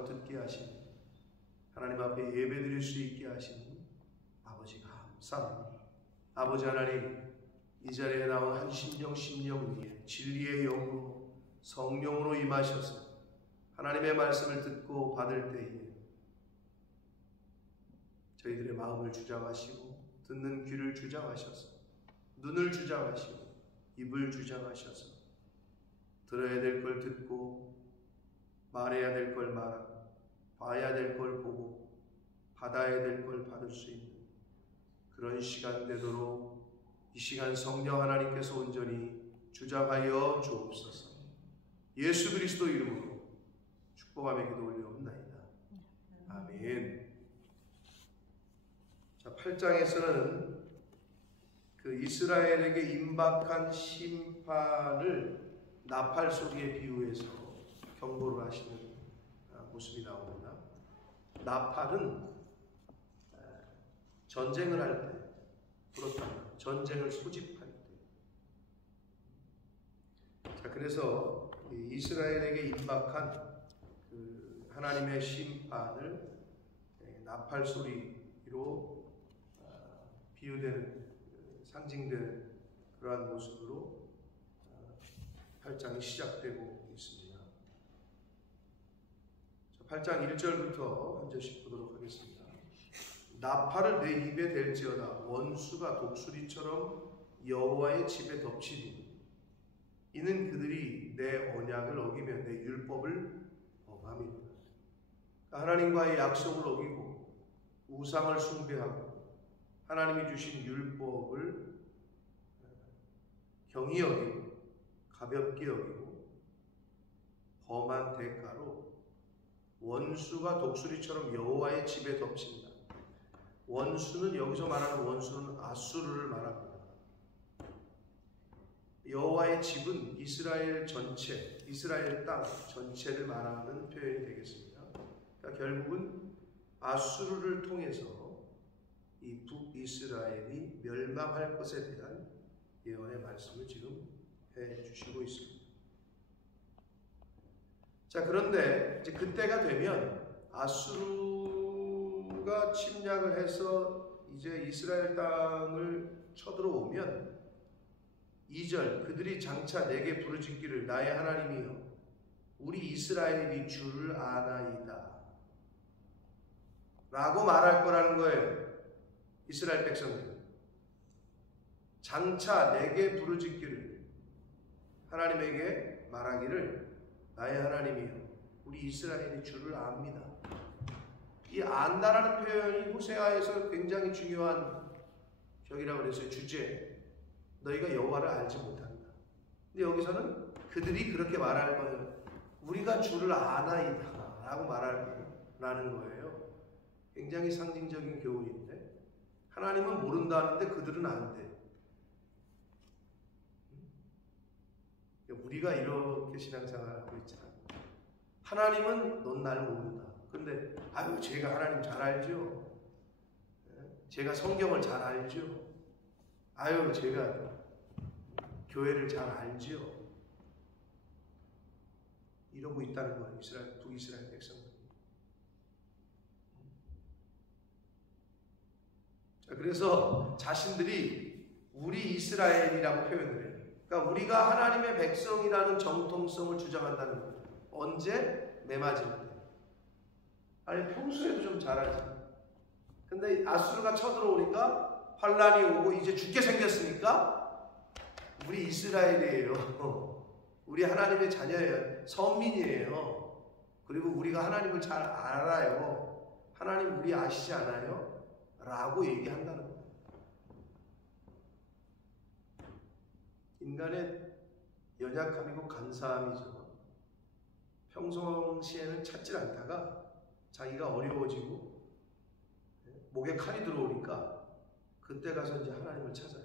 듣게 하시니 하나님 앞에 예배드릴 수 있게 하시니 아버지가 감사합니다. 아버지 하나님, 이 자리에 나온 한 심령 위에 진리의 영으로 성령으로 임하셔서 하나님의 말씀을 듣고 받을 때에 저희들의 마음을 주장하시고 듣는 귀를 주장하셔서 눈을 주장하시고 입을 주장하셔서 들어야 될 걸 듣고 말해야 될 걸 말하고 봐야 될 걸 보고 받아야 될 걸 받을 수 있는 그런 시간 되도록 이 시간 성령 하나님께서 온전히 주장하여 주옵소서. 예수 그리스도 이름으로 축복하며 기도 올려옵나이다. 아멘. 자, 8장에서는 그 이스라엘에게 임박한 심판을 나팔 소리에 비유해서 경고를 하시는 모습이 나옵니다. 나팔은 전쟁을 할 때 불었다. 전쟁을 소집할 때. 자, 그래서 이스라엘에게 임박한 그 하나님의 심판을 나팔 소리로 비유되는, 상징되는 그러한 모습으로 8장이 시작되고 있습니다. 8장 1절부터 한 절씩 보도록 하겠습니다. 나팔을 내 입에 댈지어다. 원수가 독수리처럼 여호와의 집에 덮치니 이는 그들이 내 언약을 어기며 내 율법을 범함이라. 하나님과의 약속을 어기고 우상을 숭배하고 하나님이 주신 율법을 경히 여기고 가볍게 여기고 범한 대가로 원수가 독수리처럼 여호와의 집에 덮친다. 원수는, 여기서 말하는 원수는 아수르를 말합니다. 여호와의 집은 이스라엘 전체, 이스라엘 땅 전체를 말하는 표현이 되겠습니다. 그러니까 결국은 아수르를 통해서 이 북이스라엘이 멸망할 것에 대한 예언의 말씀을 지금 해주시고 있습니다. 자, 그런데 이제 그때가 되면 아수르가 침략을 해서 이제 이스라엘 땅을 쳐들어오면 2절, 그들이 장차 내게 부르짖기를 나의 하나님이여 우리 이스라엘이 주를 아나이다 라고 말할 거라는 거예요. 이스라엘 백성들 장차 내게 부르짖기를, 하나님에게 말하기를 나의 하나님이여 우리 이스라엘이 주를 압니다. 이 안다라는 표현이 호세아에서 굉장히 중요한 격이라고 그랬어요. 주제, 너희가 여호와를 알지 못한다. 근데 여기서는 그들이 그렇게 말할 거예요. 우리가 주를 아나이다 라고 말하라는 거예요. 굉장히 상징적인 교훈인데, 하나님은 모른다는데 그들은 안돼. 우리가 이렇게 신앙생활을 하고 있잖아. 하나님은 넌 날 모른다. 근데 아유, 제가 하나님 잘 알죠. 제가 성경을 잘 알죠. 아유, 제가 교회를 잘 알죠. 이러고 있다는 거예요. 북이스라엘 백성들. 자, 그래서 자신들이 우리 이스라엘이라고 표현을 해요. 그러니까 우리가 하나님의 백성이라는 정통성을 주장한다는 거예요. 언제? 매맞을 때. 아니, 평소에도 좀 잘하지. 근데 아수르가 쳐들어오니까, 환란이 오고 이제 죽게 생겼으니까 우리 이스라엘이에요. 우리 하나님의 자녀예요. 선민이에요. 그리고 우리가 하나님을 잘 알아요. 하나님 우리 아시지 않아요? 라고 얘기한다는 거예요. 인간의 연약함이고 간사함이죠. 평상시에는 찾질 않다가 자기가 어려워지고 목에 칼이 들어오니까 그때 가서 이제 하나님을 찾아요.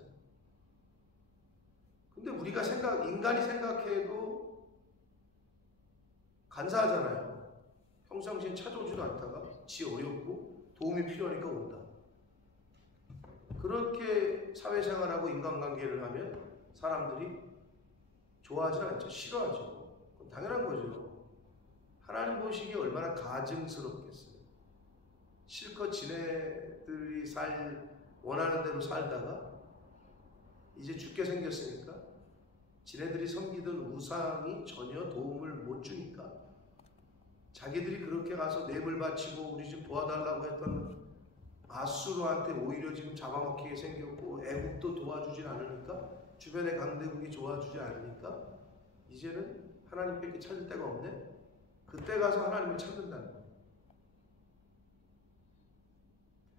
근데 우리가 인간이 생각해도 간사하잖아요. 평상시엔 찾아오지도 않다가 지 어렵고 도움이 필요하니까 온다. 그렇게 사회생활하고 인간관계를 하면 사람들이 좋아하지 않죠. 싫어하죠. 당연한 거죠. 하나님 보시기에 얼마나 가증스럽겠어요. 실컷 지네들이 원하는 대로 살다가 이제 죽게 생겼으니까 지네들이 섬기던 우상이 전혀 도움을 못 주니까 자기들이 그렇게 가서 뇌물 바치고 우리 좀 도와달라고 했던 아수르한테 오히려 지금 잡아먹히게 생겼고 애국도 도와주질 않으니까 주변의 강대국이 도와주지 않으니까 이제는 하나님밖에 찾을 데가 없네. 그때 가서 하나님을 찾는다는 거예요.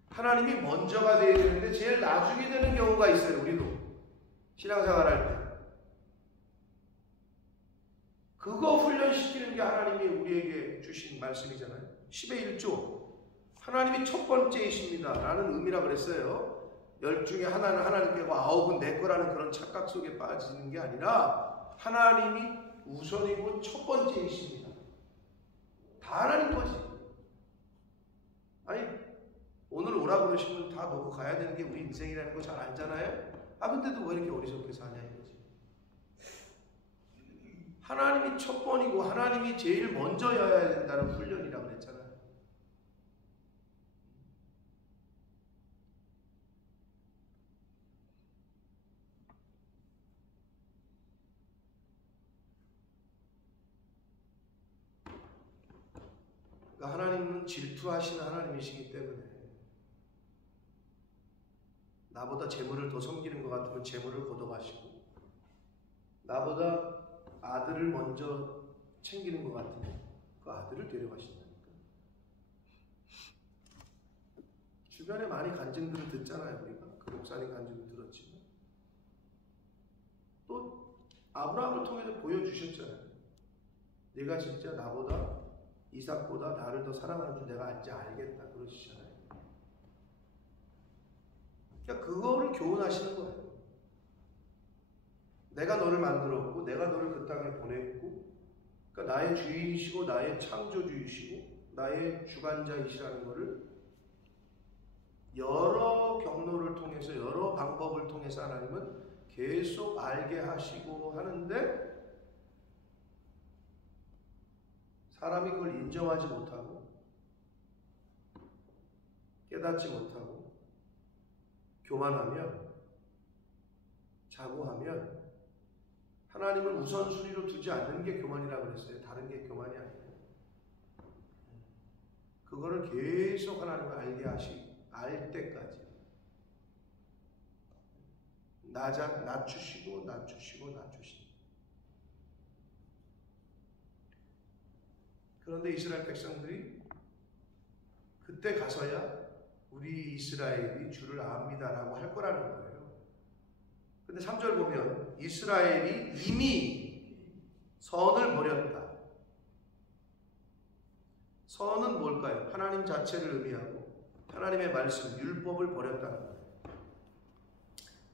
하나님이 먼저가 되어야 되는데 제일 나중에 되는 경우가 있어요. 우리도 신앙생활할 때 그거 훈련시키는 게 하나님이 우리에게 주신 말씀이잖아요. 10의 1조 하나님이 첫 번째이십니다 라는 의미라 그랬어요. 10 중에 하나는 하나님께고 9은 내 거라는 그런 착각 속에 빠지는 게 아니라 하나님이 우선이고 첫 번째이십니다. 다 하나님 거지. 아니 오늘 오라 그러시면 다 놓고 가야 되는 게 우리 인생이라는 거 잘 알잖아요. 근데도 왜 이렇게 어리석게 사냐 이거지. 하나님이 첫 번이고 하나님이 제일 먼저여야 된다는 훈련이라고 그랬잖아요. 그러니까 하나님은 질투하시는 하나님이시기 때문에 나보다 재물을 더 섬기는 것 같으면 재물을 걷어가시고 나보다 아들을 먼저 챙기는 것 같으면 그 아들을 데려가신다니까. 주변에 많이 간증들을 듣잖아요. 우리가 그 목사님 간증을 들었지만 또 아브라함을 통해서 보여주셨잖아요. 내가 진짜 나보다 이삭보다 나를 더 사랑하는 줄 내가 이제 알겠다 그러시잖아요. 그러니까 그거를 교훈하시는 거예요. 내가 너를 만들었고 내가 너를 그 땅에 보냈고 그러니까 나의 주인이시고 나의 창조주이시고 나의 주관자이시라는 것을 여러 경로를 통해서 여러 방법을 통해서 하나님은 계속 알게 하시고 하는데 사람이 그걸 인정하지 못하고 깨닫지 못하고 교만하면 자고하면 하나님을 우선순위로 두지 않는 게 교만이라고 그랬어요. 다른 게 교만이 아니에요. 그거를 계속 하나님을 알 때까지 낮추시고 그런데 이스라엘 백성들이 그때 가서야 우리 이스라엘이 주를 압니다라고 할 거라는 거예요. 근데 3절 보면 이스라엘이 이미 선을 버렸다. 선은 뭘까요? 하나님 자체를 의미하고 하나님의 말씀, 율법을 버렸다는 거예요.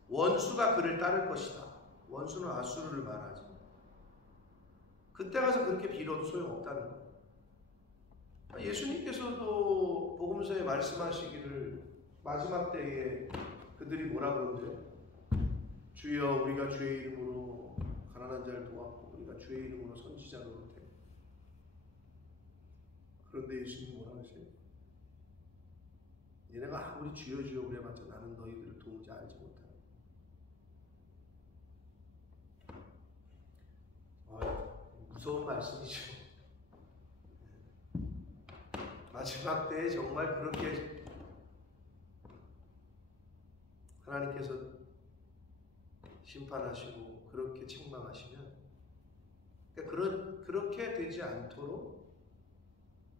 원수가 그를 따를 것이다. 원수는 아수르를 말하죠. 그때 가서 그렇게 빌어도 소용없다는 거예요. 예수님께서도 복음서에 말씀하시기를 마지막 때에 그들이 뭐라 그러죠? 주여 우리가 주의 이름으로 가난한 자를 도왔고 우리가 주의 이름으로 선지자 노릇해. 그런데 예수님 뭐라 하세요? 얘네가 아무리 주여 주여 그래봤자 나는 너희들을 도무지 알지 못하는. 무서운 말씀이죠. 마지막 때에 정말 그렇게 하나님께서 심판하시고 그렇게 책망하시면 그렇게 되지 않도록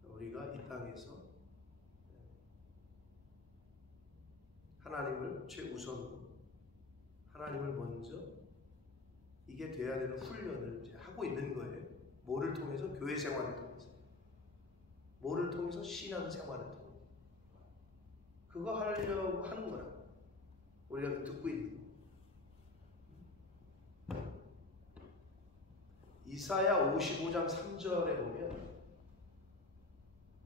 우리가 이 땅에서 하나님을 최우선으로 하나님을 먼저 이게 돼야 되는 훈련을 이제 하고 있는 거예요. 뭐를 통해서? 교회 생활을 통해서. 뭐를 통해서? 신앙 생활을 통해서. 그거 하려고 하는 거라. 우리가 듣고 있는 거. 이사야 55장 3절에 보면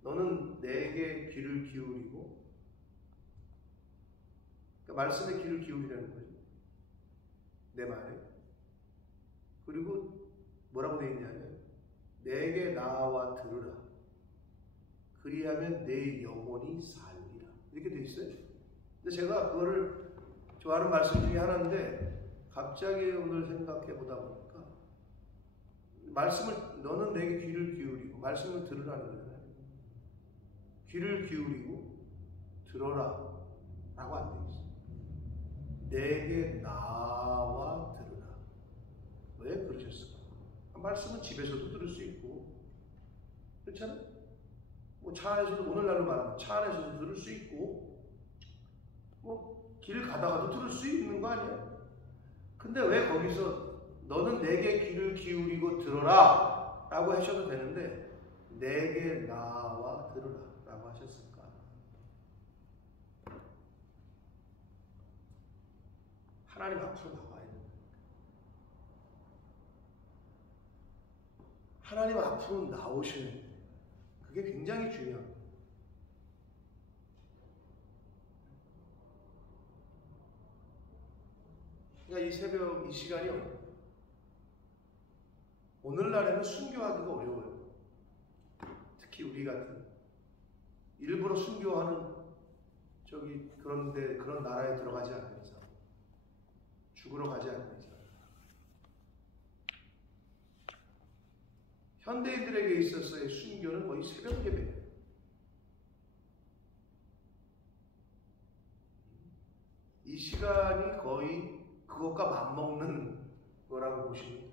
너는 내게 귀를 기울이고 그러니까 말씀에 귀를 기울이라는 거죠. 내 말에. 그리고 뭐라고 되어 있냐면 내게 나와 들으라. 그리하면 내 영혼이 살리라. 이렇게 돼 있어요. 근데 제가 그거를 좋아하는 말씀 중에 하나인데 갑자기 오늘 생각해 보다 보니까 말씀을 너는 내게 귀를 기울이고 말씀을 들으라는 거잖아요. 귀를 기울이고 들어라 라고 안 되어 있어요. 내게 나와 들으라. 왜 그러셨을까? 말씀은 집에서도 들을 수 있고 그렇잖아요. 뭐 차 안에서도 오늘날로 말하면 차 안에서도 들을 수 있고 뭐 길 가다가도 들을 수 있는 거 아니야? 근데 왜 거기서 너는 내게 귀를 기울이고 들어라 라고 하셔도 되는데 내게 나와 들으라 라고 하셨을까? 하나님 앞으로 나와야 된다. 하나님 앞으로 나오셔야 돼요. 그게 굉장히 중요한 거예요. 그러니까 이 새벽 이 시간이요. 오늘날에는 순교하기가 어려워요. 특히 우리 같은 일부러 순교하는 그런데 그런 나라에 들어가지 않는 이상, 죽으러 가지 않는 이상, 현대인들에게 있어서의 순교는 거의 새벽 예배예요. 이 시간이 거의 그것과 맞먹는 거라고 보시면 돼요.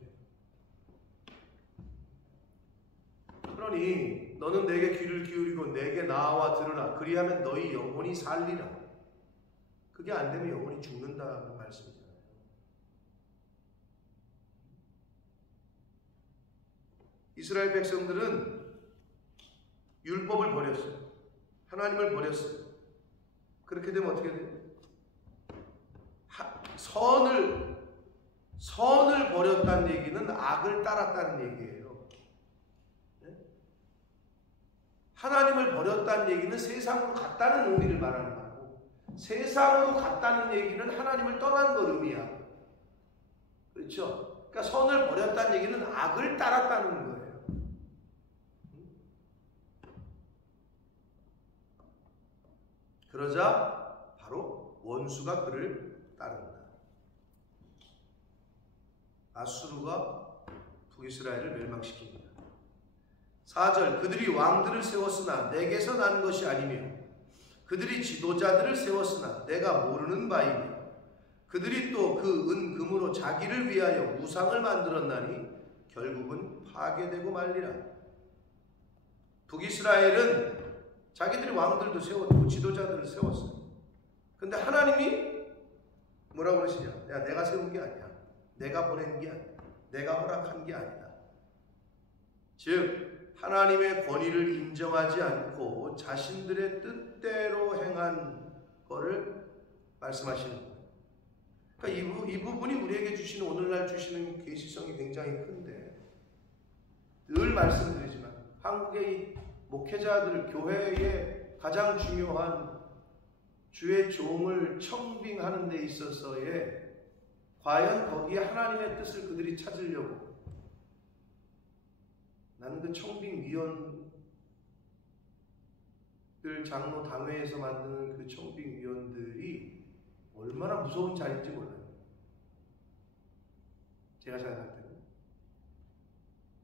그러니 너는 내게 귀를 기울이고 내게 나와 들으라. 그리하면 너희 영혼이 살리라. 그게 안 되면 영혼이 죽는다는 말씀이잖아요. 이스라엘 백성들은 율법을 버렸어요. 하나님을 버렸어요. 그렇게 되면 어떻게 돼요? 선을 버렸다는 얘기는 악을 따랐다는 얘기예요. 네? 하나님을 버렸다는 얘기는 세상으로 갔다는 의미를 말하는 거고, 세상으로 갔다는 얘기는 하나님을 떠난 걸 의미하고, 그렇죠? 그러니까 선을 버렸다는 얘기는 악을 따랐다는 거예요. 그러자 바로 원수가 그를 따른다. 아수르가 북이스라엘을 멸망시킵니다. 4절 그들이 왕들을 세웠으나 내게서 난 것이 아니며 그들이 지도자들을 세웠으나 내가 모르는 바이며 그들이 또 그 은금으로 자기를 위하여 우상을 만들었나니 결국은 파괴되고 말리라. 북이스라엘은 자기들이 왕들도 세웠고 지도자들을 세웠어요. 근데 하나님이 뭐라고 그러시냐? 야, 내가 세운 게 아니야. 내가 보낸 게 아니야. 내가 허락한 게 아니다. 즉 하나님의 권위를 인정하지 않고 자신들의 뜻대로 행한 거를 말씀하시는 거예요. 그러니까 이 부분이 우리에게 주시는 오늘날 주시는 계시성이 굉장히 큰데 늘 말씀드리지만 한국의 목회자들 교회의 가장 중요한 주의 종을 청빙하는 데 있어서의 과연 거기에 하나님의 뜻을 그들이 찾으려고 나는 그 청빙위원들 장로 당회에서 만드는 그 청빙위원들이 얼마나 무서운 자리인지 몰라요. 제가 생각할 때는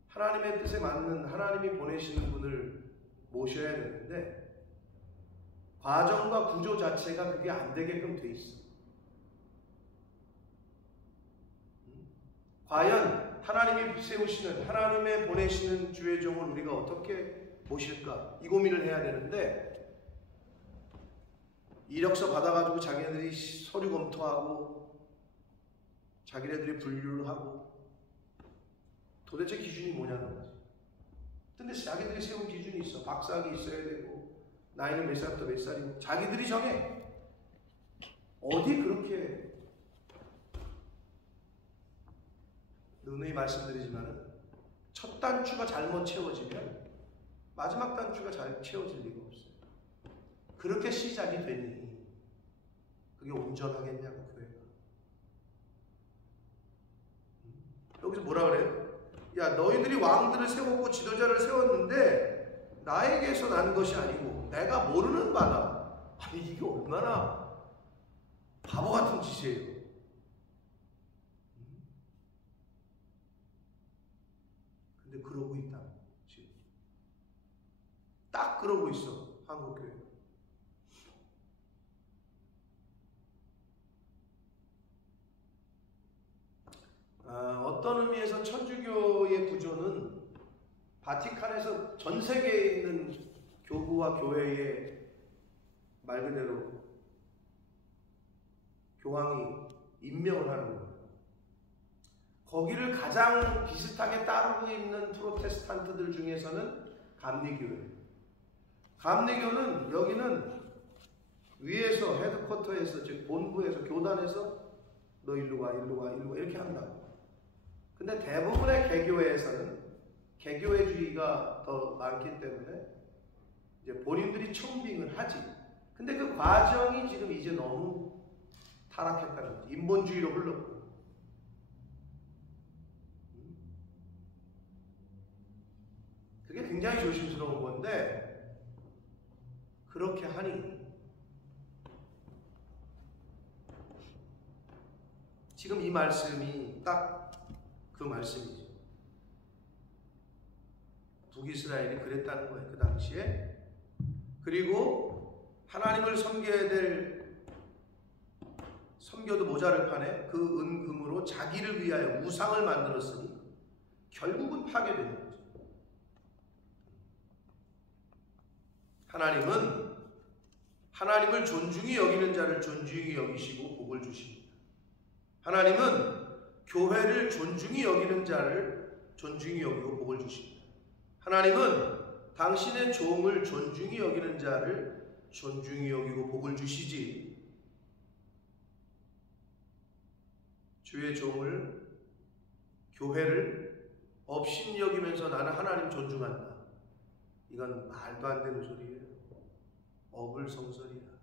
하나님의 뜻에 맞는 하나님이 보내시는 분을 모셔야 되는데 과정과 구조 자체가 그게 안 되게끔 돼 있어. 과연 하나님이 세우시는 하나님의 보내시는 주의 종을 우리가 어떻게 모실까? 이 고민을 해야 되는데 이력서 받아가지고 자기네들이 서류 검토하고 자기네들이 분류를 하고 도대체 기준이 뭐냐는 거지. 근데 자기들이 세운 기준이 있어. 박사학위 있어야 되고 나이는 몇 살부터 몇 살이고 자기들이 정해. 어디 그렇게 누누이 말씀드리지만 첫 단추가 잘못 채워지면 마지막 단추가 잘 채워질 리가 없어요. 그렇게 시작이 되니 그게 온전하겠냐고 교회가. 여기서 뭐라 그래요? 야, 너희들이 왕들을 세웠고 지도자를 세웠는데 나에게서 난 것이 아니고 내가 모르는 바다. 아니, 이게 얼마나 바보 같은 짓이에요. 근데 그러고 있다. 지금 딱 그러고 있어, 한국교회. 어떤 의미에서 천주교의 구조는 바티칸에서 전 세계에 있는 교구와 교회의 말 그대로 교황이 임명을 하는 거예요. 거기를 가장 비슷하게 따르고 있는 프로테스탄트들 중에서는 감리교회. 감리교는 여기는 위에서 헤드쿼터에서, 즉 본부에서, 교단에서 너 일로 가, 일로 가, 일로 가 이렇게 한다고. 근데 대부분의 개교회에서는 개교회주의가 더 많기 때문에 이제 본인들이 청빙을 하지. 근데 그 과정이 지금 이제 너무 타락했다는 거지. 인본주의로 흘렀고. 그게 굉장히 조심스러운 건데 그렇게 하니 지금 이 말씀이 딱 그 말씀이죠. 북이스라엘이 그랬다는 거예요, 그 당시에. 그리고 하나님을 섬겨야 될, 섬겨도 모자를 판에 그 은금으로 자기를 위하여 우상을 만들었으니 결국은 파괴되는 거죠. 하나님은 하나님을 존중히 여기는 자를 존중히 여기시고 복을 주십니다. 하나님은 교회를 존중히 여기는 자를 존중히 여기고 복을 주십니다. 하나님은 당신의 종을 존중히 여기는 자를 존중히 여기고 복을 주시지, 주의 종을, 교회를 업신 여기면서 나는 하나님 존중한다. 이건 말도 안 되는 소리예요. 어불성설이야.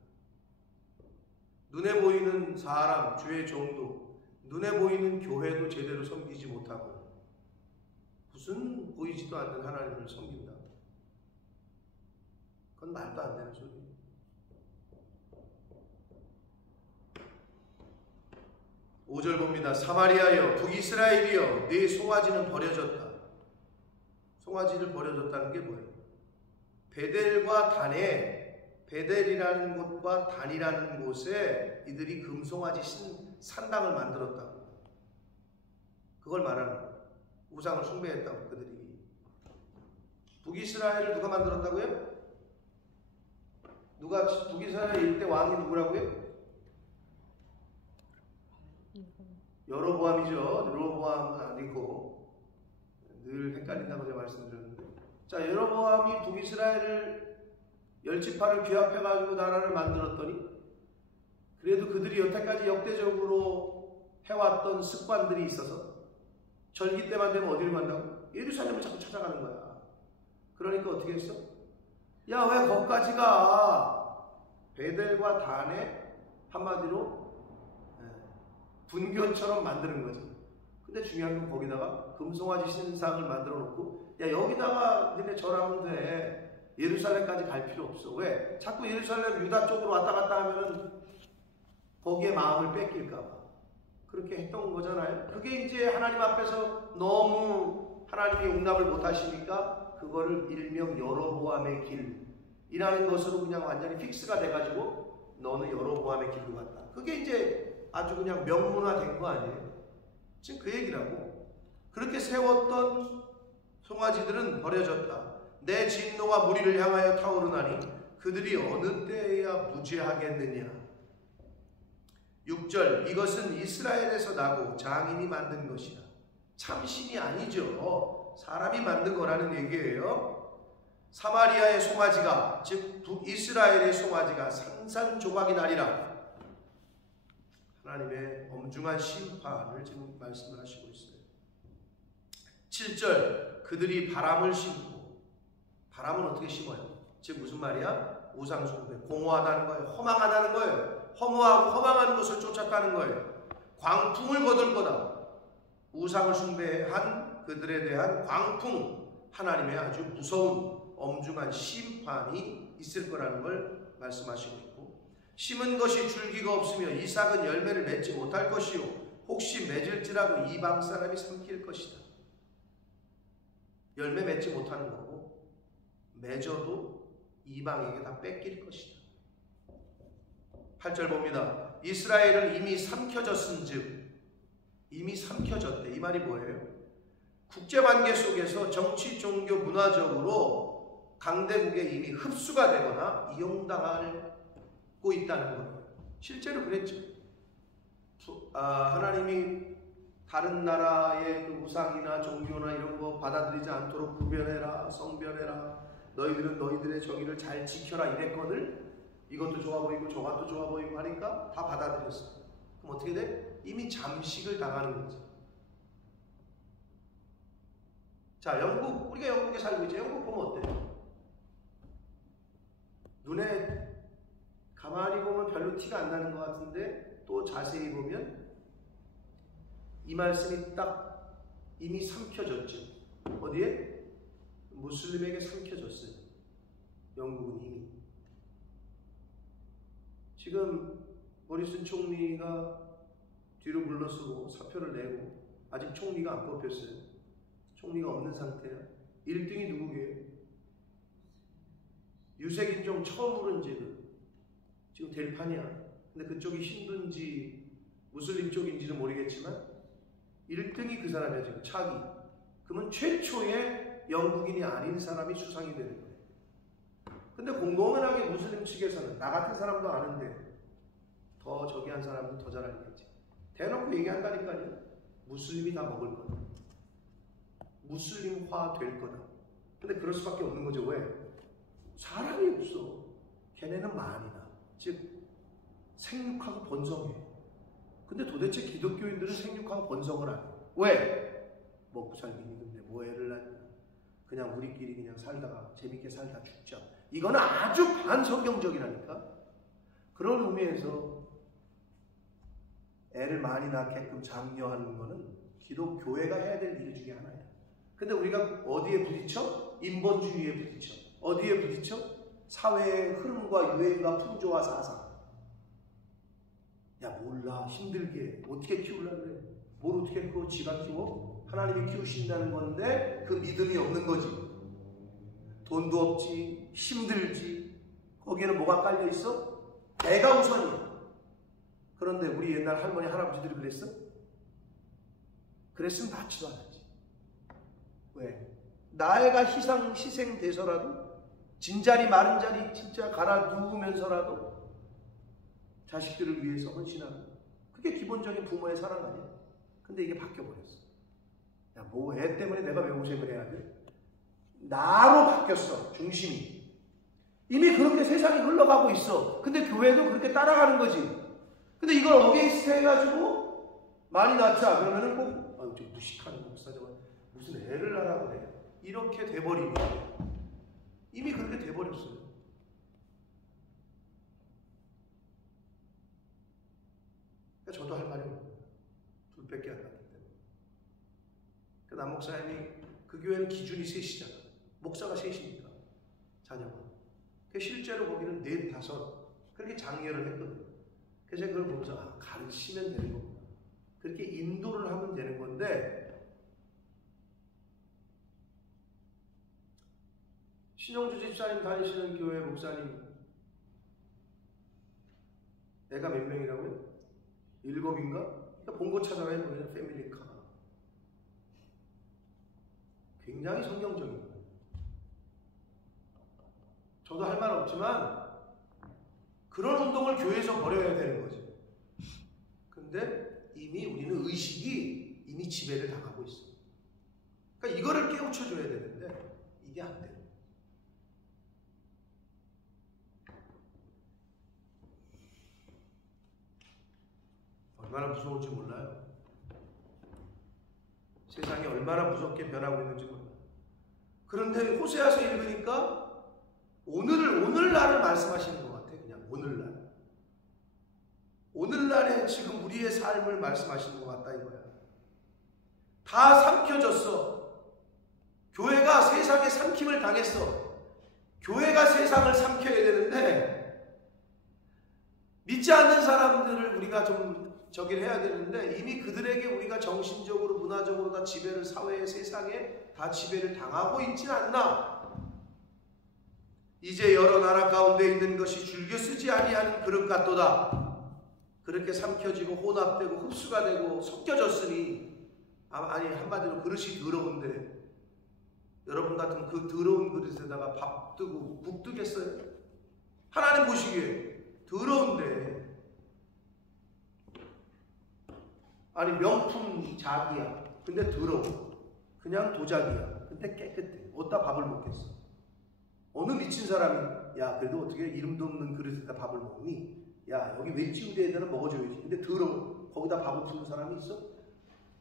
눈에 보이는 사람, 주의 종도, 눈에 보이는 교회도 제대로 섬기지 못하고 무슨 보이지도 않는 하나님을 섬긴다. 그건 말도 안 되는 소리예요. 5절 봅니다. 사마리아여, 북이스라엘이여, 네 송아지는 버려졌다. 송아지를 버려졌다는 게 뭐예요? 베델과 단에, 베델이라는 곳과 단이라는 곳에 이들이 금송아지 산당을 만들었다고. 그걸 말하는 거예요. 우상을 숭배했다고 그들이. 북이스라엘을 누가 만들었다고요? 누가 북이스라엘 일대 왕이 누구라고요? 여로보암이죠. 여로보암은 아니고, 늘 헷갈린다고 제가 말씀드렸는데, 자, 여로보암이 북이스라엘을 열지파를 규합해가지고 나라를 만들었더니, 그래도 그들이 여태까지 역대적으로 해왔던 습관들이 있어서 절기 때만 되면 어디를 간다고? 예루살렘을 자꾸 찾아가는 거야. 그러니까 어떻게 했어? 야, 왜 거기까지 가? 베델과 단에 한마디로 분교처럼 만드는 거지. 근데 중요한 건 거기다가 금송아지 신상을 만들어 놓고, 야, 여기다가 니네 절하면 돼. 예루살렘까지 갈 필요 없어. 왜? 자꾸 예루살렘 유다 쪽으로 왔다 갔다 하면은 거기에 마음을 뺏길까봐 그렇게 했던 거잖아요. 그게 이제 하나님 앞에서 너무 하나님이 용납을 못 하시니까 그거를 일명 여로보암의 길이라는 것으로 그냥 완전히 픽스가 돼가지고 너는 여로보암의 길로 갔다. 그게 이제 아주 그냥 명문화된 거 아니에요? 지금 그 얘기라고. 그렇게 세웠던 송아지들은 버려졌다. 내 진노와 무리를 향하여 타오르나니 그들이 어느 때에야 무죄하겠느냐. 6절, 이것은 이스라엘에서 나고 장인이 만든 것이라. 참신이 아니죠. 사람이 만든 거라는 얘기예요. 사마리아의 송아지가, 즉 북이스라엘의 송아지가 산산조각이 나리라. 하나님의 엄중한 심판을 지금 말씀을 하시고 있어요. 7절, 그들이 바람을 심고, 바람은 어떻게 심어요? 즉 무슨 말이야? 우상숭배, 공허하다는 거예요. 허망하다는 거예요. 허무하고 허망한 것을 쫓았다는 거예요. 광풍을 거둘 거다. 우상을 숭배한 그들에 대한 광풍, 하나님의 아주 무서운 엄중한 심판이 있을 거라는 걸 말씀하시고 있고, 심은 것이 줄기가 없으며 이삭은 열매를 맺지 못할 것이요 혹시 맺을지라도 이방 사람이 삼킬 것이다. 열매 맺지 못하는 거고, 맺어도 이방에게 다 뺏길 것이다. 8절 봅니다. 이스라엘은 이미 삼켜졌은즉, 이미 삼켜졌대. 이 말이 뭐예요? 국제관계 속에서 정치, 종교, 문화적으로 강대국에 이미 흡수가 되거나 이용당하고 있다는 거예요. 실제로 그랬죠. 하나님이 다른 나라의 그 우상이나 종교나 이런 거 받아들이지 않도록 구별해라, 성별해라, 너희들은 너희들의 정의를 잘 지켜라 이랬거늘 이것도 좋아 보이고 저것도 좋아 보이고 하니까 다 받아들였어. 그럼 어떻게 돼? 이미 잠식을 당하는 거지. 자, 영국, 우리가 영국에 살고 있죠. 영국 보면 어때요? 눈에 가만히 보면 별로 티가 안 나는 것 같은데 또 자세히 보면 이 말씀이 딱 이미 삼켜졌죠. 어디에? 무슬림에게 삼켜졌어요. 영국은 이미. 지금 모리슨 총리가 뒤로 물러서고 사표를 내고 아직 총리가 안 뽑혔어요. 총리가 없는 상태야. 1등이 누구게요? 유색인종 처음으로 지금 될 판이야. 근데 그쪽이 힌두인지 무슬림 쪽인지는 모르겠지만 1등이 그 사람이야. 지금 차기. 그러면 최초의 영국인이 아닌 사람이 수상이 되는 거예요. 근데 공공연하게 무슬림 측에서는 나 같은 사람도 아는데 더 저기 한 사람은 더 잘 알겠지. 대놓고 얘기한다니까요. 무슬림이 다 먹을 거다. 무슬림화 될 거다. 근데 그럴 수밖에 없는 거죠. 왜? 사람이 없어. 걔네는 많이나. 즉 생육하고 번성해. 근데 도대체 기독교인들은 생육하고 번성을 안 해. 왜? 먹고 살기 힘든데 뭐 애를 낳냐. 그냥 우리끼리 그냥 살다가 재밌게 살다 죽자. 이거는 아주 반성경적이라니까. 그런 의미에서 애를 많이 낳게끔 장려하는 거는 기독교회가 해야 될 일 중에 하나야. 근데 우리가 어디에 부딪혀? 인본주의에 부딪혀. 어디에 부딪혀? 사회의 흐름과 유행과 풍조와 사상. 야 몰라. 힘들게 어떻게 키우려고 그래. 뭘 어떻게 그거 지가 키워? 하나님이 키우신다는 건데 그 믿음이 없는 거지. 돈도 없지. 힘들지. 거기에는 뭐가 깔려있어? 애가 우선이야. 그런데 우리 옛날 할머니 할아버지들이 그랬어? 그랬으면 낳지도 않았지. 왜? 나애가 희생돼서라도 진자리 마른 자리 진짜 갈아 누우면서라도 자식들을 위해서 헌신하는, 그게 기본적인 부모의 사랑 아니야? 근데 이게 바뀌어버렸어. 야, 뭐 애 때문에 내가 왜 고생을 해야 돼? 나로 바뀌었어. 중심이. 이미 그렇게 세상이 흘러가고 있어. 근데 교회도 그렇게 따라가는 거지. 근데 이걸 어게인스트 해가지고 많이 낳자 그러면은 꼭 아유 저 무식한 목사죠. 무슨 애를 낳으라고 그래. 이렇게 돼버리니 이미 그렇게 돼버렸어요. 그러니까 저도 할 말이 없어요. 둘밖에 안 낳기 때문에. 그 남목사님이 그 교회는 기준이 셋이잖아. 목사가 셋이니까 자녀가. 실제로 거기는 4, 5 그렇게 장려를 했거든요. 그래서 그걸 보면서 가르치면 되는 거구나. 그렇게 인도를 하면 되는 건데 신용주 집사님 다니시는 교회 목사님 애가 몇 명이라고요? 7인가? 그러니까 본거 찾아가야 보면 패밀리카. 굉장히 성경적인 거예요. 저도 할 말 없지만 그런 운동을 교회에서 벌여야 되는 거죠. 근데 이미 우리는 의식이 이미 지배를 당하고 있어요. 그러니까 이거를 깨우쳐줘야 되는데 이게 안 돼요. 얼마나 무서운지 몰라요. 세상이 얼마나 무섭게 변하고 있는지 몰라요. 그런데 호세아서 읽으니까 오늘날을 말씀하시는 것 같아요. 그냥 오늘날. 오늘날에 지금 우리의 삶을 말씀하시는 것 같다 이거야. 다 삼켜졌어. 교회가 세상에 삼킴을 당했어. 교회가 세상을 삼켜야 되는데 믿지 않는 사람들을 우리가 좀 저기를 해야 되는데 이미 그들에게 우리가 정신적으로 문화적으로 다 지배를 사회의 세상에 다 지배를 당하고 있진 않나. 이제 여러 나라 가운데 있는 것이 즐겨 쓰지 아니하는 그릇 같도다. 그렇게 삼켜지고 혼합되고 흡수가 되고 섞여졌으니 아니 한마디로 그릇이 더러운데 여러분 같은 그 더러운 그릇에다가 밥 뜨고 국 뜨겠어요? 하나님 보시기에 더러운데 아니 명품 작이야. 근데 더러워. 그냥 도자기야. 근데 깨끗해. 어디다 밥을 먹겠어? 어느 미친 사람이 야 그래도 어떻게 이름도 없는 그릇에다 밥을 먹니? 야 여기 왼치우대에다가 먹어줘야지. 근데 더러워. 거기다 밥을 푸는 사람이 있어?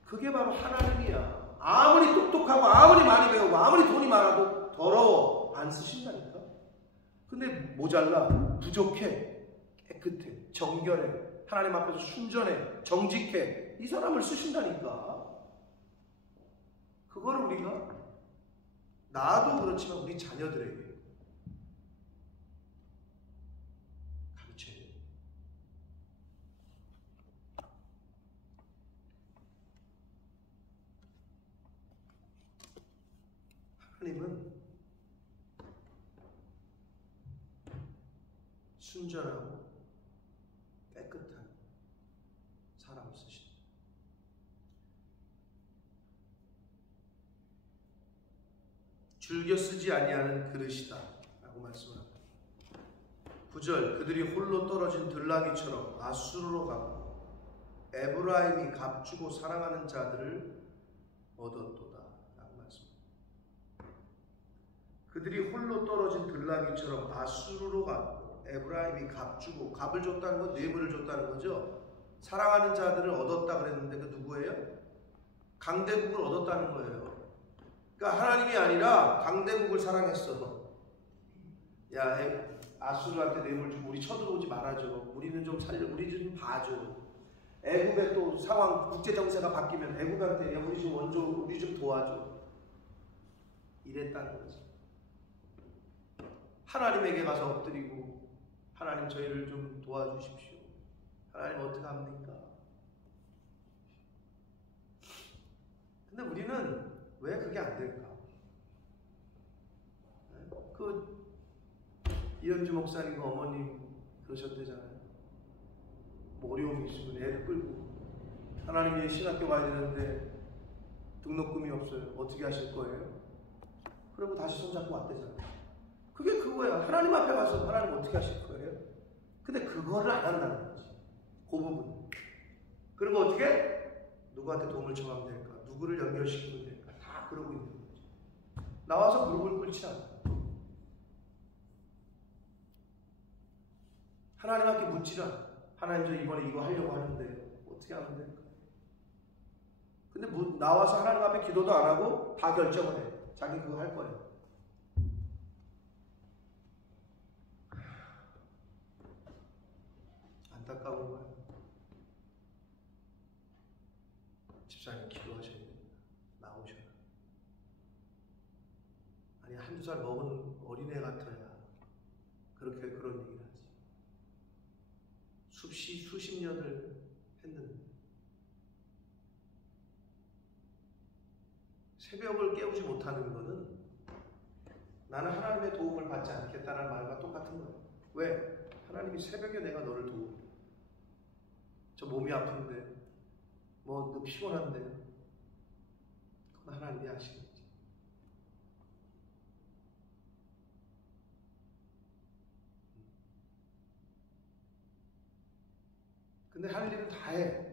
그게 바로 하나님이야. 아무리 똑똑하고 아무리 많이 배우고 아무리 돈이 많아도 더러워. 안 쓰신다니까. 근데 모자라. 부족해. 깨끗해. 정결해. 하나님 앞에서 순전해. 정직해. 이 사람을 쓰신다니까. 그거를 우리가 나도 그렇지만 우리 자녀들에게 가르쳐야 돼요. 하나님은 순전하고 깨끗한 사람을 쓰신다. 즐겨 쓰지 아니하는 그릇이다 라고 말씀합니다. 9절 그들이 홀로 떨어진 들나귀처럼 아수르로 가고 에브라임이 값주고 사랑하는 자들을 얻었도다 라고 말씀합니다. 그들이 홀로 떨어진 들나귀처럼 아수르로 가고 에브라임이 값주고 값을 줬다는 건 뇌물을 줬다는 거죠. 사랑하는 자들을 얻었다 그랬는데 그 누구예요? 강대국을 얻었다는 거예요. 그러니까 하나님이 아니라 강대국을 사랑했어. 야, 아수르한테 뇌물 주고 우리 쳐들어오지 말아줘. 우리는 좀 살려, 우리 좀 봐줘. 애굽의 또 상황, 국제 정세가 바뀌면 애굽한테 야, 우리 좀 원조, 우리 좀 도와줘. 이랬다는 거지. 하나님에게 가서 엎드리고 하나님 저희를 좀 도와주십시오. 하나님 어떻게 합니까? 근데 우리는 왜 그게 안 될까? 그 이현주 목사님 어머님 그러셨대잖아요. 뭐 어려움이 있으면 애를 끌고 하나님이 신학교 가야 되는데 등록금이 없어요. 어떻게 하실 거예요? 그리고 다시 손잡고 왔대잖아요. 그게 그거야. 하나님 앞에 가서 하나님 어떻게 하실 거예요? 근데 그거를 안 한다는 거지. 그 부분. 그리고 어떻게? 누구한테 도움을 청하면 될까? 누구를 연결시키면 될까? 다 그러고 있는 거지. 나와서 무릎을 꿇지 않아. 하나님한테 묻지를 않아. 하나님 저 이번에 이거 하려고 하는데 어떻게 하면 될까? 근데 나와서 하나님 앞에 기도도 안 하고 다 결정을 해. 자기 그거 할 거예요. 안타까운 거예요. 집사님 기도하셔야 됩니다. 나오셔라. 아니 한두 살 먹은 어린애 같아야 그렇게 그런 얘기를 하지. 수십 년을 했는데 새벽을 깨우지 못하는 것은 나는 하나님의 도움을 받지 않겠다는 말과 똑같은 거예요. 왜? 하나님이 새벽에 내가 너를 도우. 저 몸이 아픈데 뭐 너 피곤한데 그건 하나님이 아시겠지. 근데 할 일은 다 해.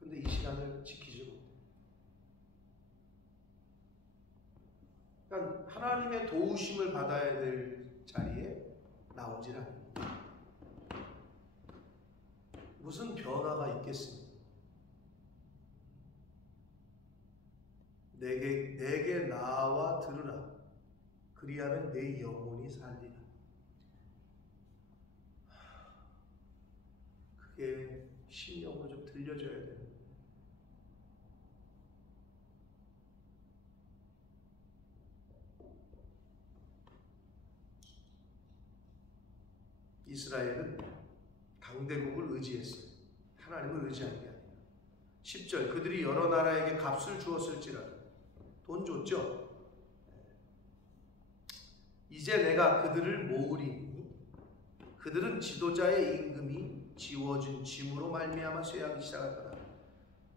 근데 이 시간을 지키지 못해. 그러니까 하나님의 도우심을 받아야 될 자리에 나오질 않아요. 무슨 변화가 있겠습니까? 내게 나와 들으라. 그리하면 내 영혼이 살리라. 그게 심령으로 좀 들려줘야 돼요. 이스라엘은 강대국을 의지했어요. 하나님을 의지한 게 아니에요. 10절 그들이 여러 나라에게 값을 주었을지라도 돈 줬죠. 이제 내가 그들을 모으리니 그들은 지도자의 임금이 지워준 짐으로 말미암아 쇠하기 시작할 거다.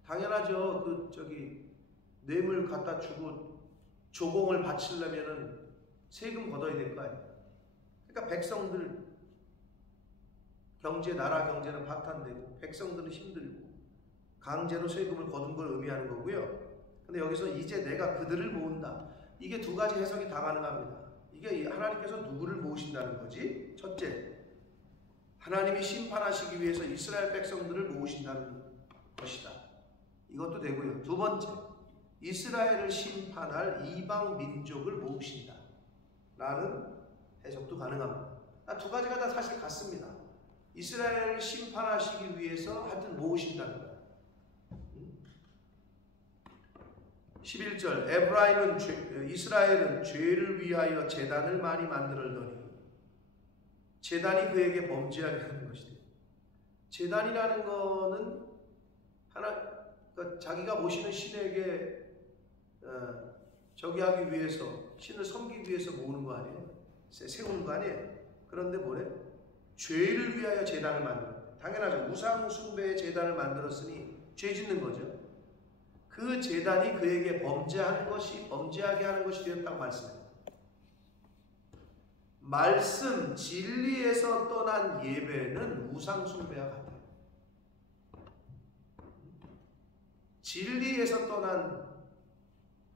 당연하죠. 뇌물 갖다 주고 조공을 바치려면은 세금 걷어야 될 거 아니에요. 그러니까 백성들 나라 경제는 파탄되고 백성들은 힘들고 강제로 세금을 거둔 걸 의미하는 거고요. 근데 여기서 이제 내가 그들을 모은다. 이게 두 가지 해석이 다 가능합니다. 이게 하나님께서 누구를 모으신다는 거지? 첫째, 하나님이 심판하시기 위해서 이스라엘 백성들을 모으신다는 것이다. 이것도 되고요. 두 번째, 이스라엘을 심판할 이방 민족을 모으신다 라는 해석도 가능합니다. 두 가지가 다 사실 같습니다. 이스라엘을 심판하시기 위해서 하여튼 모으신다는 거예요. 11절 이스라엘은 죄를 위하여 제단을 많이 만들었더니 제단이 그에게 범죄하게 하는 것이다. 제단이라는 거는 그러니까 자기가 모시는 신에게 저기 하기 위해서, 신을 섬기기 위해서 모으는 거 아니에요? 세우는 거 아니에요? 그런데 뭐래? 죄를 위하여 제단을 만들어. 당연하죠. 우상 숭배의 제단을 만들었으니 죄 짓는 거죠. 그 제단이 그에게 범죄하게 하는 것이 되었다고 말씀합니다. 말씀, 진리에서 떠난 예배는 우상 숭배와 같아요. 진리에서 떠난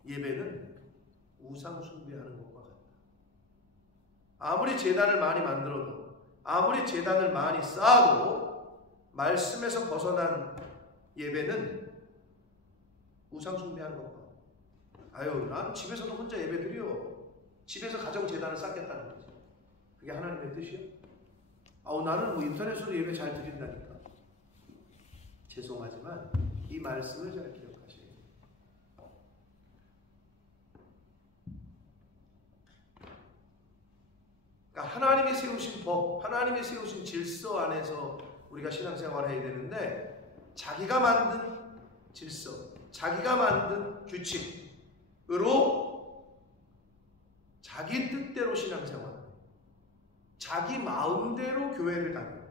예배는 우상 숭배하는 것과 같다. 아무리 제단을 많이 만들어도, 아무리 제단을 많이 쌓아도 말씀에서 벗어난 예배는 우상 숭배하는 것과 같다. 아유, 난 집에서도 혼자 예배 드려. 집에서 가정 제단을 쌓겠다는 거지. 그게 하나님의 뜻이야? 나는 인터넷으로 예배 잘 드린다니까. 죄송하지만 이 말씀을 잘 기억하셔야 돼요. 그러니까 하나님이 세우신 법, 하나님이 세우신 질서 안에서 우리가 신앙생활을 해야 되는데, 자기가 만든 질서, 자기가 만든 규칙으로 자기 뜻대로 신앙생활, 자기 마음대로 교회를 다녀요.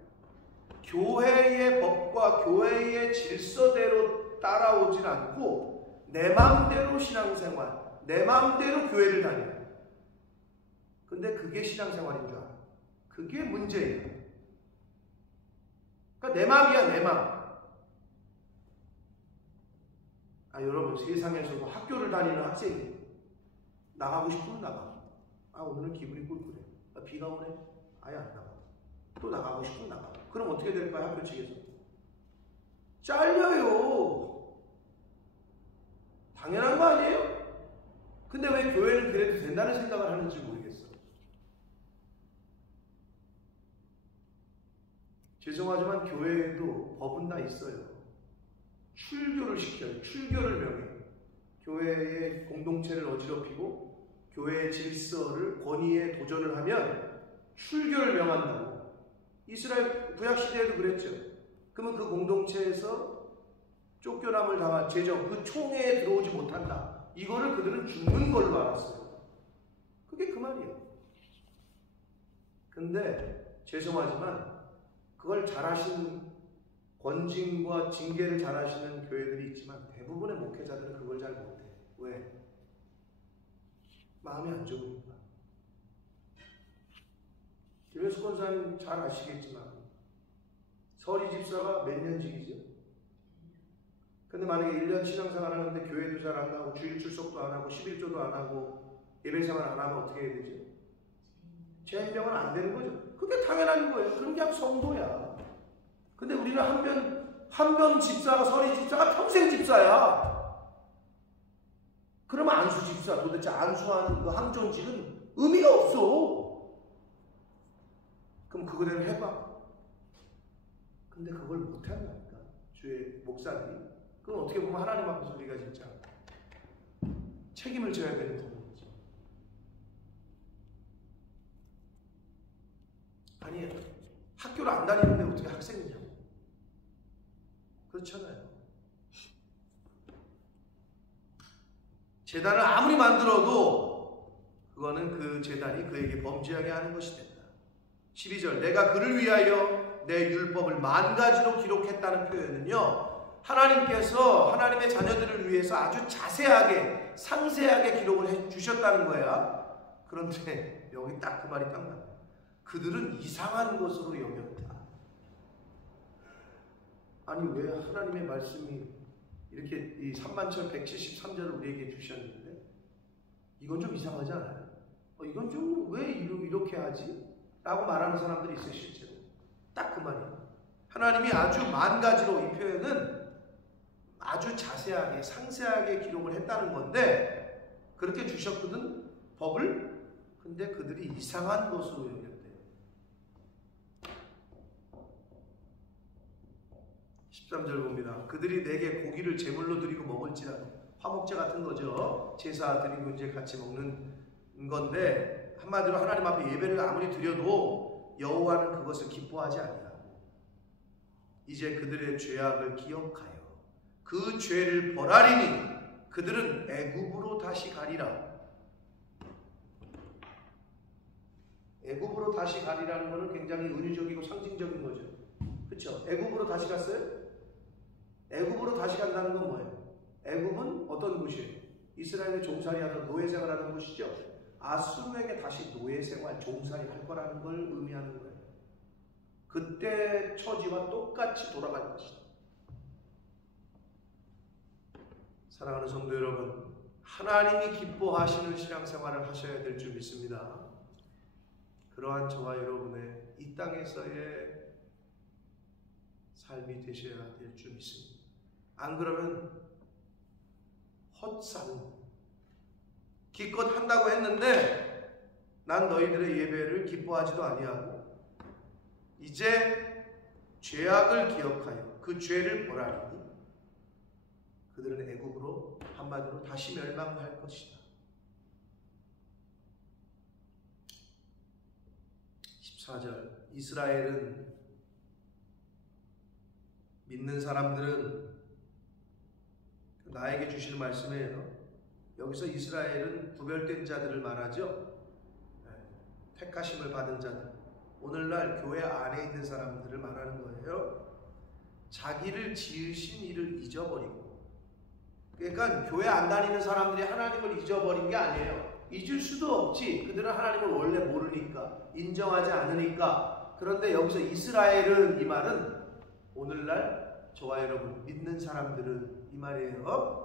교회의 법과 교회의 질서대로 따라오진 않고 내 마음대로 신앙생활, 내 마음대로 교회를 다녀요. 근데 그게 신앙생활인 줄 알아. 그게 문제예요. 그러니까 내 마음이야, 내 마음. 여러분, 세상에서도 학교를 다니는 학생이 나가고 싶으면 나가. 오늘은 기분이 꿀꿀해. 비가 오네. 아예 안 나가. 또 나가고 싶으면 나가. 그럼 어떻게 될까요? 학교 측에서 잘려요. 당연한 거 아니에요? 근데 왜 교회는 그래도 된다는 생각을 하는지 모르겠어. 죄송하지만 교회에도 법은 다 있어요. 출교를 시켜요. 출교를 명해요. 교회의 공동체를 어지럽히고 교회의 질서를, 권위에 도전을 하면 출교를 명한다고. 이스라엘 구약시대에도 그랬죠. 그러면 그 공동체에서 쫓겨남을 당한 제정, 그 총회에 들어오지 못한다. 이거를 그들은 죽는 걸로 알았어요. 그게 그 말이에요. 근데 죄송하지만 그걸 잘하시는, 권징과 징계를 잘하시는 교회들이 있지만 대부분의 목회자들은 그걸 잘 못해. 왜? 마음이 안 좋으니까. 김혜수 권사님 잘 아시겠지만 서리 집사가 몇 년직이죠? 근데 만약에 1년 신앙생활 하는데 교회도 잘 안 나오고 주일 출석도 안 하고 11조도 안 하고 예배생활 안 하면 어떻게 해야 되죠? 재임명은 안 되는 거죠. 그게 당연한 거예요. 그런 게 그냥 성도야. 근데 우리는 한 번 집사가, 서리 집사가 평생 집사야. 그러면 안수 집사, 도대체 안수하는 그 항존직은 의미가 없어. 그럼 그거대로 해봐. 근데 그걸 못한다니까, 주의 목사들이. 그럼 어떻게 보면 하나님 앞에서 우리가 진짜 책임을 져야 되는 부분이죠. 아니에요. 학교를 안 다니는데 어떻게 학생이냐고. 그렇잖아요. 제단을 아무리 만들어도 그거는 그 제단이 그에게 범죄하게 하는 것이 된다. 12절, 내가 그를 위하여 내 율법을 만 가지로 기록했다는 표현은요, 하나님께서 하나님의 자녀들을 위해서 아주 자세하게 상세하게 기록을 해주셨다는 거야. 그런데 여기 딱 그 말이 딱 나와. 그들은 이상한 것으로 여겼다. 아니 왜 하나님의 말씀이 이렇게 이 31,173절을 우리에게 주셨는데 이건 좀 이상하지 않아요? 이건 좀 왜 이렇게 하지? 라고 말하는 사람들이 있어요. 실제로 딱 그 말이에요. 하나님이 아주 만 가지로 이 표현은 아주 자세하게 상세하게 기록을 했다는 건데 그렇게 주셨거든 법을. 근데 그들이 이상한 것으로 여겼대요. 13절 봅니다. 그들이 내게 고기를 제물로 드리고 먹을지라도, 화목제 같은 거죠. 제사 드리고 이제 같이 먹는 건데 한마디로 하나님 앞에 예배를 아무리 드려도 여호와는 그것을 기뻐하지 아니하고 이제 그들의 죄악을 기억하여 그 죄를 벌하리니 그들은 애굽으로 다시 가리라. 애굽으로 다시 가리라는 것은 굉장히 은유적이고 상징적인 거죠. 그렇죠? 애굽으로 다시 갔어요? 애굽으로 다시 간다는 건 뭐예요? 애굽은 어떤 곳이에요? 이스라엘의 종살이하던 노예생활하는 곳이죠. 아수르에게 다시 노예생활, 종살이 할 거라는 걸 의미하는 거예요. 그때 처지와 똑같이 돌아갈 것이다. 사랑하는 성도 여러분, 하나님이 기뻐하시는 신앙생활을 하셔야 될 줄 믿습니다. 그러한 저와 여러분의 이 땅에서의 삶이 되셔야 될 줄 믿습니다. 안 그러면 헛상 기껏 한다고 했는데 난 너희들의 예배를 기뻐하지도 아니하고 이제 죄악을 기억하여 그 죄를 벌하리니 그들은 애굽으로 한마디로 다시 멸망할 것이다. 14절, 이스라엘은 믿는 사람들은 나에게 주시는 말씀이에요. 여기서 이스라엘은 구별된 자들을 말하죠. 택하심을 받은 자들, 오늘날 교회 안에 있는 사람들을 말하는 거예요. 자기를 지으신 이를 잊어버리고, 그러니까 교회 안 다니는 사람들이 하나님을 잊어버린 게 아니에요. 잊을 수도 없지. 그들은 하나님을 원래 모르니까, 인정하지 않으니까. 그런데 여기서 이스라엘은, 이 말은 오늘날 저와 여러분 믿는 사람들은 이 말이에요.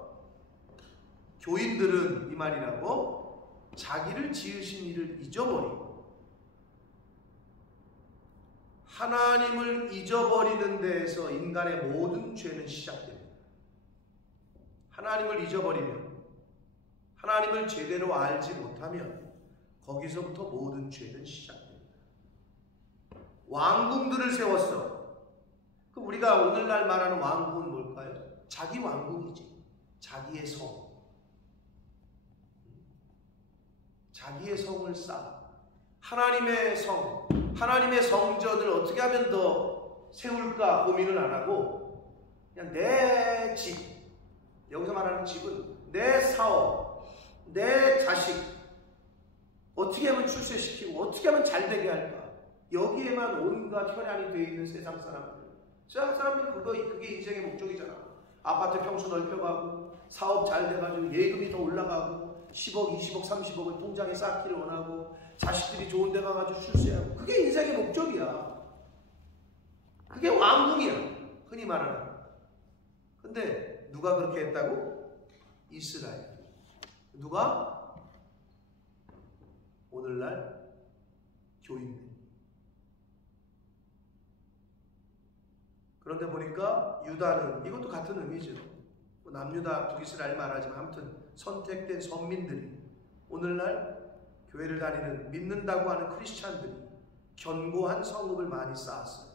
교인들은 이 말이라고. 자기를 지으신 이를 잊어버리고 하나님을 잊어버리는 데에서 인간의 모든 죄는 시작됩니다. 하나님을 잊어버리면, 하나님을 제대로 알지 못하면 거기서부터 모든 죄는 시작됩니다. 왕궁들을 세웠어. 그럼 우리가 오늘날 말하는 왕궁은 뭘까요? 자기 왕궁이지. 자기의 성. 자기의 성을 쌓아. 하나님의 성, 하나님의 성전을 어떻게 하면 더 세울까 고민을 안 하고 그냥 내 집, 여기서 말하는 집은 내 사업, 내 자식 어떻게 하면 출세시키고 어떻게 하면 잘되게 할까, 여기에만 온갖 혈안이 되어 있는 세상 사람들. 세상 사람들은 그게 인생의 목적이잖아. 아파트 평수 넓혀가고 사업 잘 돼가지고 예금이 더 올라가고 10억, 20억, 30억을 통장에 쌓기를 원하고 자식들이 좋은 데 가가지고 출세하고, 그게 인생의 목적이야. 그게 왕궁이야, 흔히 말하는. 근데 누가 그렇게 했다고? 이스라엘. 누가? 오늘날 교인들. 그런데 보니까 유다는, 이것도 같은 의미죠. 남유다 북이스라엘 말하지만 아무튼 선택된 선민들이, 오늘날 교회를 다니는 믿는다고 하는 크리스찬들이 견고한 성읍을 많이 쌓았어요.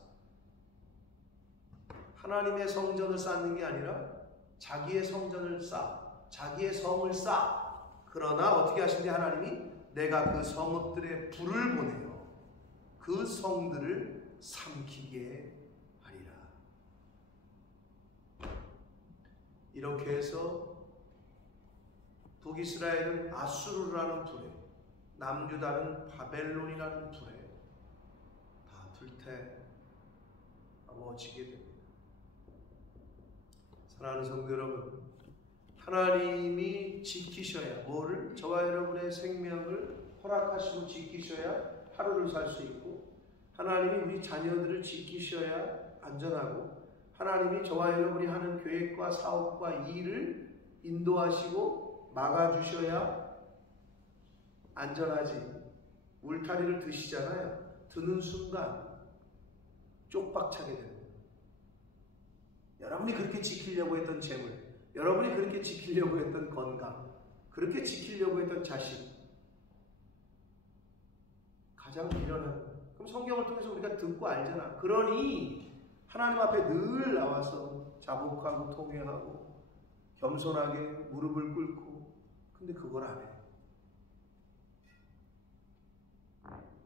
하나님의 성전을 쌓는 게 아니라 자기의 성전을 쌓아, 자기의 성을 쌓아. 그러나 어떻게 하신대 하나님이? 내가 그 성읍들의 불을 보내요. 그 성들을 삼키게 하리라. 이렇게 해서 북이스라엘은 아수르라는 불에, 남유다는 바벨론이라는 불에 다 불태워지게 됩니다. 사랑하는 성도 여러분, 하나님이 지키셔야, 뭐를? 저와 여러분의 생명을 허락하시고 지키셔야 하루를 살 수 있고, 하나님이 우리 자녀들을 지키셔야 안전하고, 하나님이 저와 여러분이 하는 계획과 사업과 일을 인도하시고 막아주셔야 안전하지. 울타리를 드시잖아요. 드는 순간 쪽박차게 됩니다. 여러분이 그렇게 지키려고 했던 재물, 여러분이 그렇게 지키려고 했던 건강, 그렇게 지키려고 했던 자식, 가장 미련한. 그럼 성경을 통해서 우리가 듣고 알잖아. 그러니 하나님 앞에 늘 나와서 자복하고 통회하고 겸손하게 무릎을 꿇고, 근데 그걸 안 해.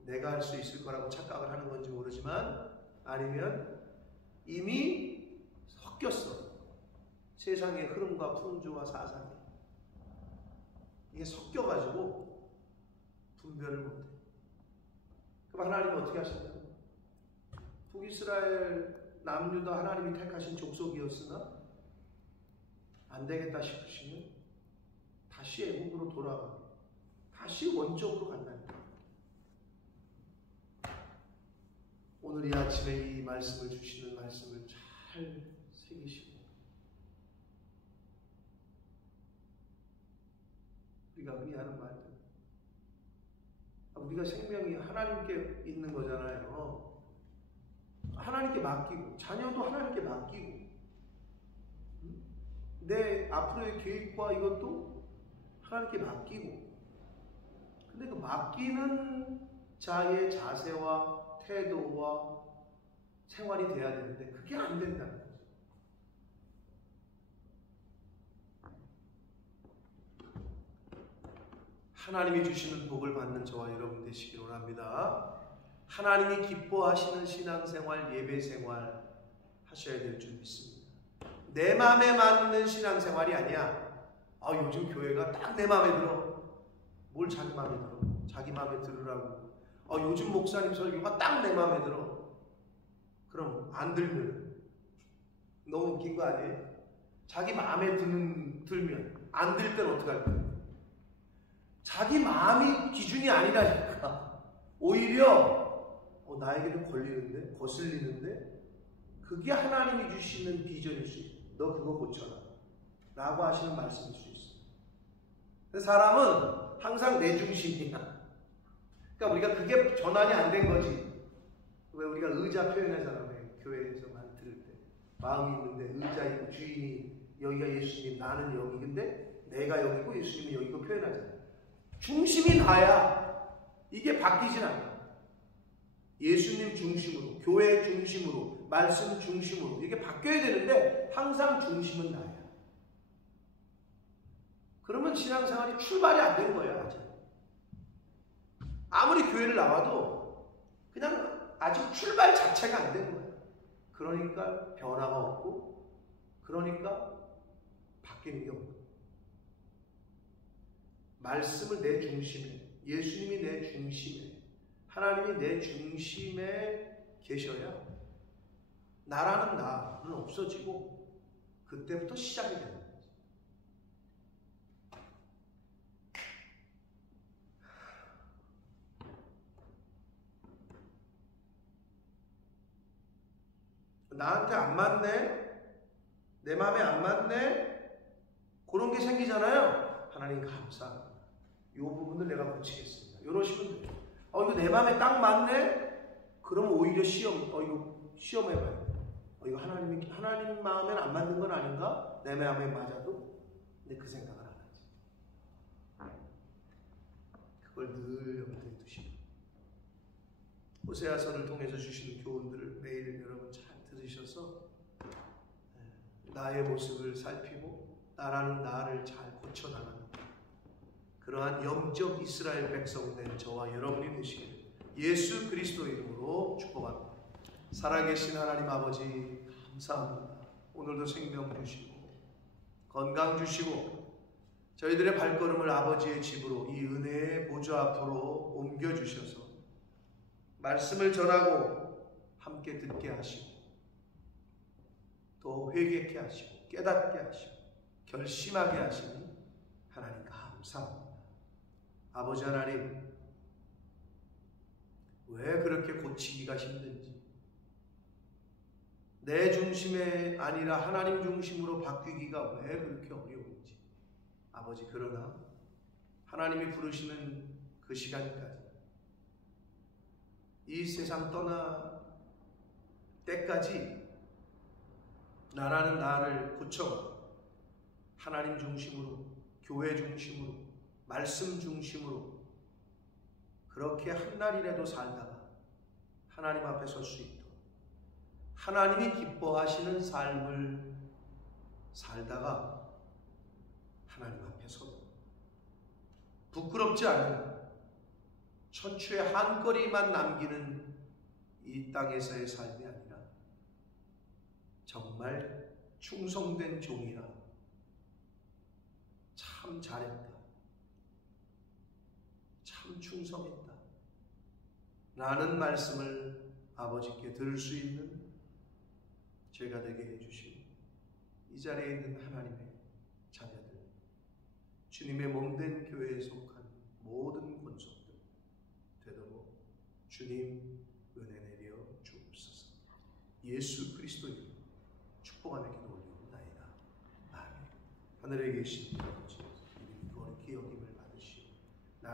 내가 할 수 있을 거라고 착각을 하는 건지 모르지만, 아니면 이미 섞였어. 세상의 흐름과 풍조와 사상이. 이게 섞여가지고 분별을 못해. 그럼 하나님은 어떻게 하셨나요? 북이스라엘, 남유다 하나님이 택하신 족속이었으나 안 되겠다 싶으시면 다시 애국으로 돌아가, 다시 원적으로 간다니까. 오늘 이 아침에 이 말씀을 주시는 말씀을 잘 새기시고, 우리가 의미하는 말들, 우리가 생명이 하나님께 있는 거잖아요. 하나님께 맡기고, 자녀도 하나님께 맡기고, 내 앞으로의 계획과 이것도 하나님께 맡기고. 근데 그 맡기는 자의 자세와 태도와 생활이 돼야 되는데 그게 안 된다는 거죠. 하나님이 주시는 복을 받는 저와 여러분 되시길 원합니다. 하나님이 기뻐하시는 신앙생활, 예배생활 하셔야 될 줄 믿습니다. 내 마음에 맞는 신앙생활이 아니야. 요즘 교회가 딱 내 마음에 들어. 뭘 자기 마음에 들어? 자기 마음에 들으라고. 요즘 목사님 설교가 딱 내 마음에 들어. 그럼 안 들면 너무 웃긴 거 아니에요? 자기 마음에 들면 안 들 때는 어떡할 거예요? 자기 마음이 기준이 아니라니까. 오히려 나에게는 걸리는데, 거슬리는데, 그게 하나님이 주시는 비전일 수 있어. 너 그거 고쳐라 라고 하시는 말씀일 수 있어. 사람은 항상 내 중심이야. 그러니까 우리가 그게 전환이 안 된 거지. 왜 우리가 의자 표현하잖아. 교회에서 말 들을 때 마음이 있는데 의자 있고 주인이 여기가 예수님, 나는 여기, 근데 내가 여기고 예수님이 여기고 표현하잖아. 중심이 나야. 이게 바뀌진 않아. 예수님 중심으로, 교회 중심으로, 말씀 중심으로 이게 바뀌어야 되는데 항상 중심은 나야. 그러면 신앙생활이 출발이 안 된 거예요. 아직. 아무리 교회를 나와도 그냥 아직 출발 자체가 안 된 거예요. 그러니까 변화가 없고, 그러니까 바뀌는 게 없고. 말씀을 내 중심에, 예수님이 내 중심에, 하나님이 내 중심에 계셔야 나라는 나는 없어지고 그때부터 시작이 되는 거예요. 나한테 안 맞네? 내 마음에 안 맞네? 그런 게 생기잖아요. 하나님 감사합니다. 이 부분을 내가 고치겠습니다. 이러시면 돼요. 이거 내 마음에 딱 맞네? 그럼 오히려 이거 시험해봐요. 이거 하나님 마음에 안 맞는 건 아닌가? 내 마음에 맞아도? 근데 그 생각을 안 하지. 그걸 늘 염두에 두시고, 호세아서를 통해서 주시는 교훈들을 매일 여러분 잘 들으셔서 나의 모습을 살피고 나라는 나를 잘 고쳐나가는 그러한 영적 이스라엘 백성된 저와 여러분이 되시기를 예수 그리스도 이름으로 축복합니다. 살아계신 하나님 아버지 감사합니다. 오늘도 생명 주시고 건강 주시고 저희들의 발걸음을 아버지의 집으로 이 은혜의 보좌 앞으로 옮겨주셔서 말씀을 전하고 함께 듣게 하시고 또 회개케 하시고 깨닫게 하시고 결심하게 하시니 하나님 감사합니다. 아버지 하나님, 왜 그렇게 고치기가 힘든지, 내 중심에 아니라 하나님 중심으로 바뀌기가 왜 그렇게 어려운지, 아버지, 그러나 하나님이 부르시는 그 시간까지, 이 세상 떠나 때까지 나라는 나를 고쳐가 하나님 중심으로, 교회 중심으로, 말씀 중심으로 그렇게 한 날이라도 살다가 하나님 앞에 설 수 있도록 하나님이 기뻐하시는 삶을 살다가 하나님 앞에 서도 부끄럽지 않은 천추의 한 거리만 남기는 이 땅에서의 삶이 아니라 정말 충성된 종이라 참 잘했다, 참 충성했다 라는 말씀을 아버지께 들을 수 있는 제가 되게 해주시고, 이 자리에 있는 하나님의 자녀들, 주님의 몸된 교회에 속한 모든 권속들 되도록 주님 은혜 내려 주옵소서. 예수 그리스도 이름으로 축복하며 기도 올리옵나이다. 아멘. 하늘에 계신 아버지,